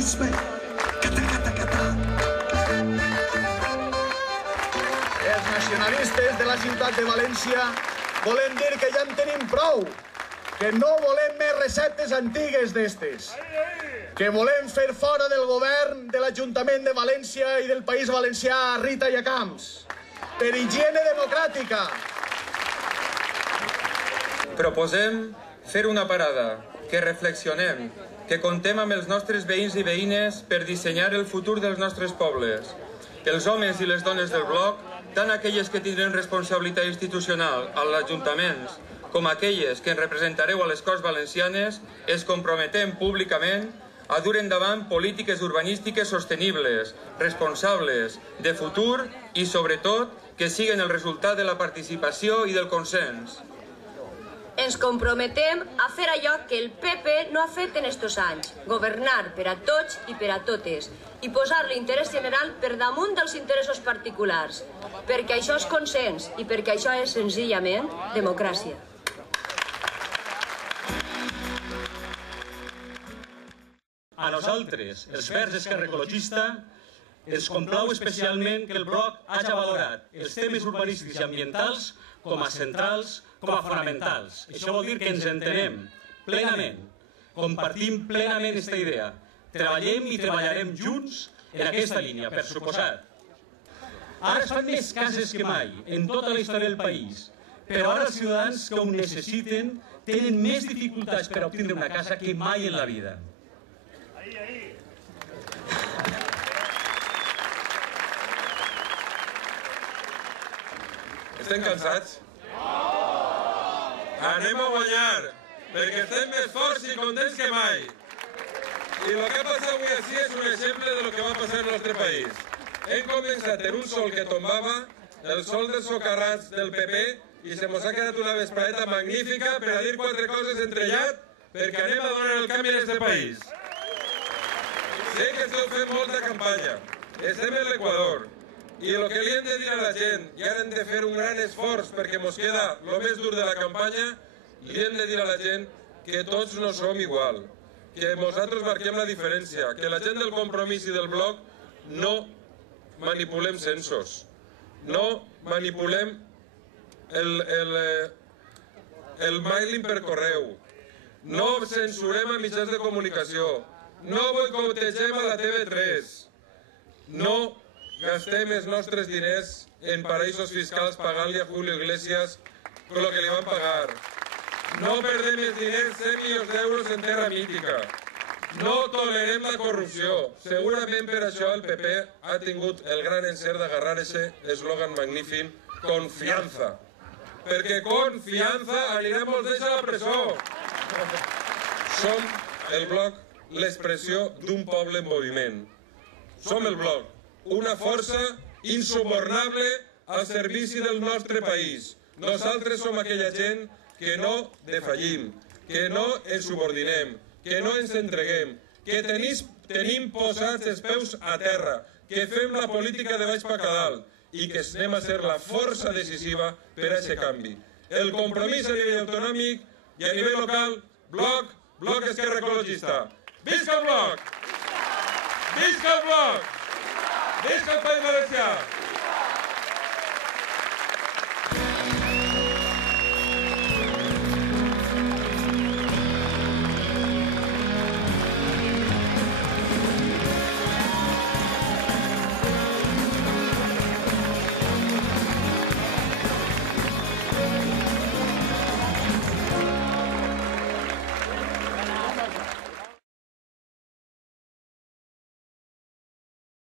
nacionalisme. Cata, cata, cata. Els nacionalistes de la ciutat de València volem dir que ja en tenim prou, que no volem més receptes antigues d'estes, que volem fer fora del govern, de l'Ajuntament de València i del País Valencià a Rita i a Camps, per higiene democràtica. Proposem fer una parada, que reflexionem, que contem amb els nostres veïns i veïnes per dissenyar el futur dels nostres pobles. Els homes i les dones del bloc, tant aquelles que tindrem responsabilitat institucional als ajuntaments com aquelles que en representareu a les Corts Valencianes, es comprometem públicament a dur endavant polítiques urbanístiques sostenibles, responsables, de futur i, sobretot, que siguin el resultat de la participació i del consens. Ens comprometem a fer allò que el PP no ha fet en estos anys, governar per a tots i per a totes, i posar l'interès general per damunt dels interessos particulars, perquè això és consens i perquè això és senzillament democràcia. A nosaltres, els Verds Esquerra Ecologista, ens complau especialment que el bloc hagi valorat els temes urbanístics i ambientals com a centrals, com a fonamentals. Això vol dir que ens entenem plenament, compartim plenament aquesta idea. Treballem i treballarem junts en aquesta línia, per suposat. Ara es fan més cases que mai, en tota la història del país, però ara els ciutadans que ho necessiten tenen més dificultats per obtindre una casa que mai en la vida. Estem cansats? Anem a guanyar, perquè estem més forts i contents que mai. I el que ha passat avui així és un exemple de lo que va passar al nostre país. Hem començat en un sol que tombava, el sol dels socarrats del PP, i se mos ha quedat una vespreta magnífica per a dir quatre coses entrellat, perquè anem a donar el canvi en aquest país. Sé que esteu fent molta campanya. Estem en l'Equador. I el que li hem de dir a la gent, i ara hem de fer un gran esforç perquè mos queda el més dur de la campanya, li hem de dir a la gent que tots no som igual, que nosaltres marquem la diferència, que la gent del Compromís i del Bloc no manipulem censos, no manipulem el mailing per correu, no censurem a mitjans de comunicació, no boicotegem a la TV3, no gastem els nostres diners en paraïsos fiscals pagant-li a Julio Iglesias el que li van pagar. No perdem els diners 100 milions d'euros en terra mítica. No tolerem la corrupció. Segurament per això el PP ha tingut el gran encert d'agarrar aquest eslògan magnífic, confianza. Perquè confianza anirem molts d'ells a la presó. Som el Bloc, l'expressió d'un poble en moviment. Som el Bloc, una força insubornable al servici del nostre país. Nosaltres som aquella gent que no defallim, que no ens subordinem, que no ens entreguem, que tenim posats els peus a terra, que fem la política de baix cap a dalt i que anem a ser la força decisiva per a aquest canvi. El compromís a nivell autonòmic i a nivell local, Bloc Esquerra Ecologista. Visca el Bloc! Visca el Bloc! Visca el País Valencià!